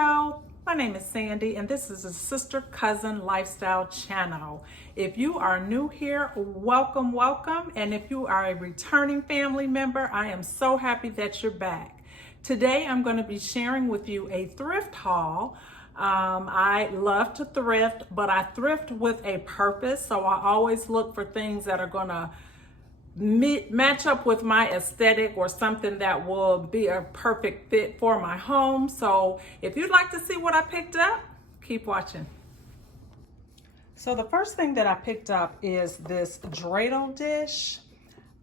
Hello, my name is Sandy and this is a sister cousin lifestyle channel. If you are new here, welcome, welcome. And if you are a returning family member, I am so happy that you're back. Today I'm going to be sharing with you a thrift haul. I love to thrift, but I thrift with a purpose. So I always look for things that are going to match up with my aesthetic or something that will be a perfect fit for my home. So if you'd like to see what I picked up, keep watching. So the first thing that I picked up is this dreidel dish.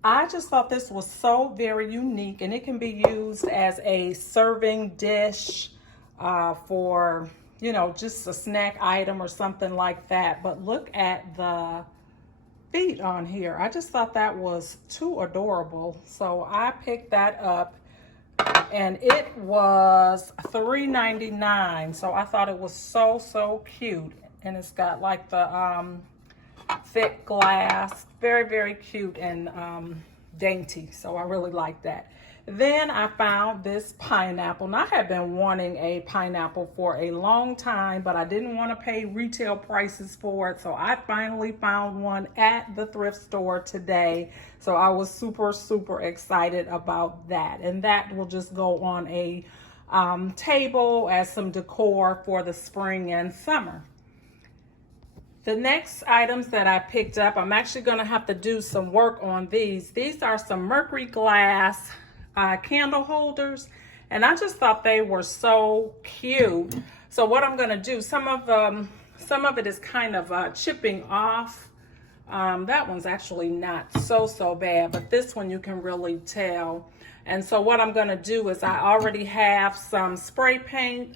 I just thought this was so very unique, and it can be used as a serving dish for, you know, just a snack item or something like that. But look at the feet on here. I just thought that was too adorable. So I picked that up and it was $3.99. So I thought it was so cute. And it's got like the thick glass, very cute and dainty. So I really like that. Then I found this pineapple. Now, I have been wanting a pineapple for a long time, but I didn't want to pay retail prices for it. So I finally found one at the thrift store today. So I was super excited about that. And that will just go on a table as some decor for the spring and summer. The next items that I picked up, I'm actually going to have to do some work on these. These are some mercury glass candle holders, and I just thought they were so cute. So what I'm going to do, some of it is kind of chipping off. That one's actually not so bad, but this one you can really tell. And so what I'm going to do is I already have some spray paint,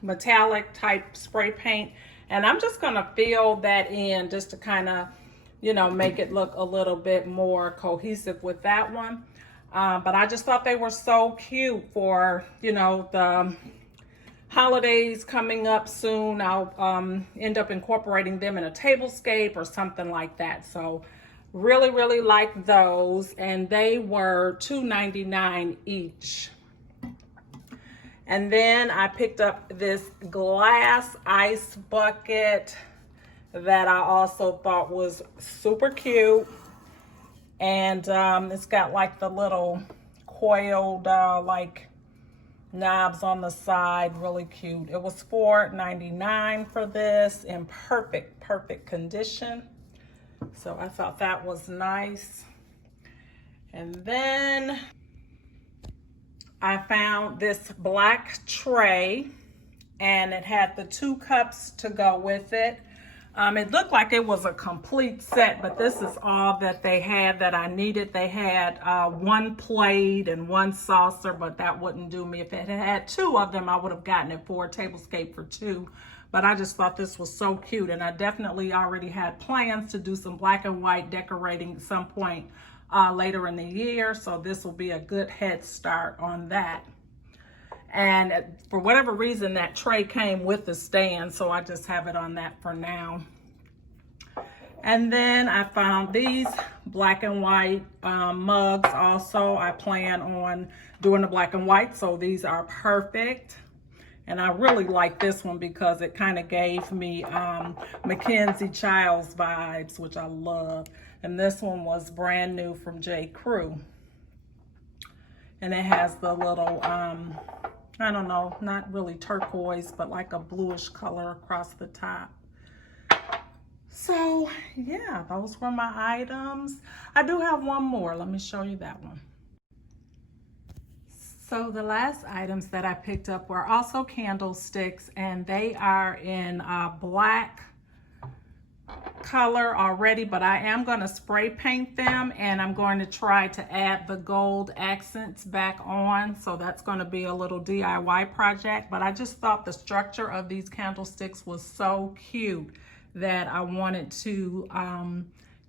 metallic type spray paint, and I'm just going to fill that in just to kind of, you know, make it look a little bit more cohesive with that one. But I just thought they were so cute for, you know, the holidays coming up soon. I'll end up incorporating them in a tablescape or something like that. So really like those. And they were $2.99 each. And then I picked up this glass ice bucket that I also thought was super cute. And it's got like the little coiled like knobs on the side, really cute. It was $4.99 for this, in perfect condition. So I thought that was nice. And then I found this black tray, and it had the 2 cups to go with it. It looked like it was a complete set, but this is all that they had that I needed. They had 1 plate and 1 saucer, but that wouldn't do me. If it had 2 of them, I would have gotten it for a tablescape for 2. But I just thought this was so cute, and I definitely already had plans to do some black and white decorating at some point later in the year. So this will be a good head start on that. And for whatever reason, that tray came with the stand, so I just have it on that for now. And then I found these black and white mugs also. I plan on doing the black and white, so these are perfect. And I really like this one because it kind of gave me Mackenzie Childs vibes, which I love. And this one was brand new from J. Crew. And it has the little I don't know, not really turquoise, but like a bluish color across the top. So yeah, those were my items. I do have one more. Let me show you that one. So the last items that I picked up were also candlesticks, and they are in black color already, but I am going to spray paint them, and I'm going to try to add the gold accents back on. So that's going to be a little DIY project, but I just thought the structure of these candlesticks was so cute that I wanted to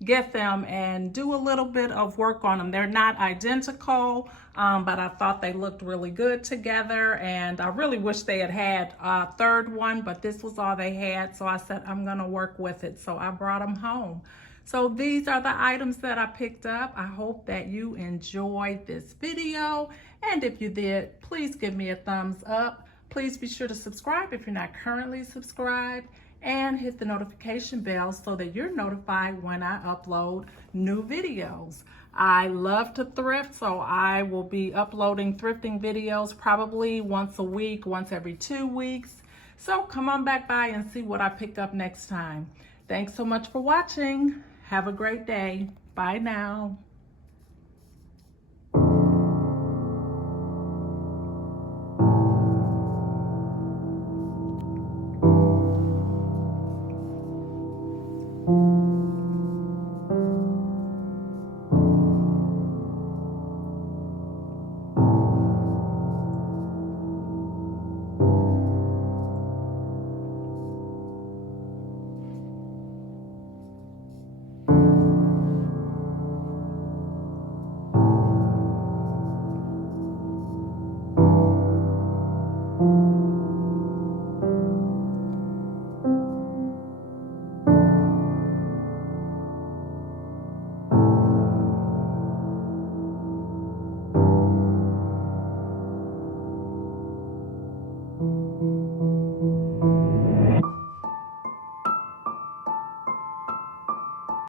get them and do a little bit of work on them. They're not identical, but I thought they looked really good together, and I really wish they had a 3rd one, but this was all they had, so I said I'm gonna work with it. So I brought them home. So these are the items that I picked up. I hope that you enjoyed this video, and if you did, please give me a thumbs up. please be sure to subscribe if you're not currently subscribed, and hit the notification bell so that you're notified when I upload new videos. I love to thrift, so I will be uploading thrifting videos probably once a week, once every 2 weeks. So come on back by and see what I pick up next time. Thanks so much for watching. Have a great day. Bye now.